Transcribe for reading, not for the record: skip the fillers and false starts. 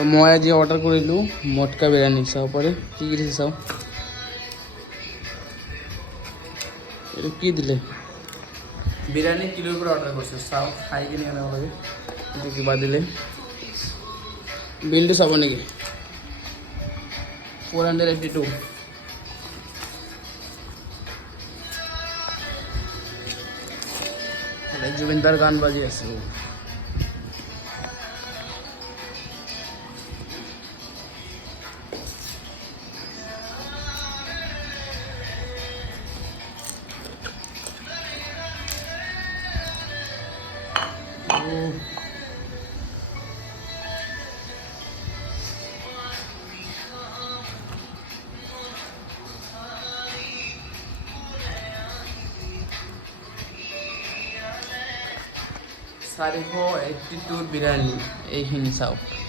তো মই আজি অৰ্ডাৰ কৰিলোঁ মটকা বিৰিয়ানী চাব পাৰে কি কি দিছে চাওঁ এইটো কি দিলে বিৰিয়ানী কিলোৰ পৰা অৰ্ডাৰ কৰিছোঁ চাওঁ খাই কিনে কেনেকুৱা লাগে এইটো কিবা দিলে বিলটো চাব নেকি 482 জুবিনদাৰ গান বাজি আছে চাৰিশ 82 বিৰিয়ানী এইখিনি চাওক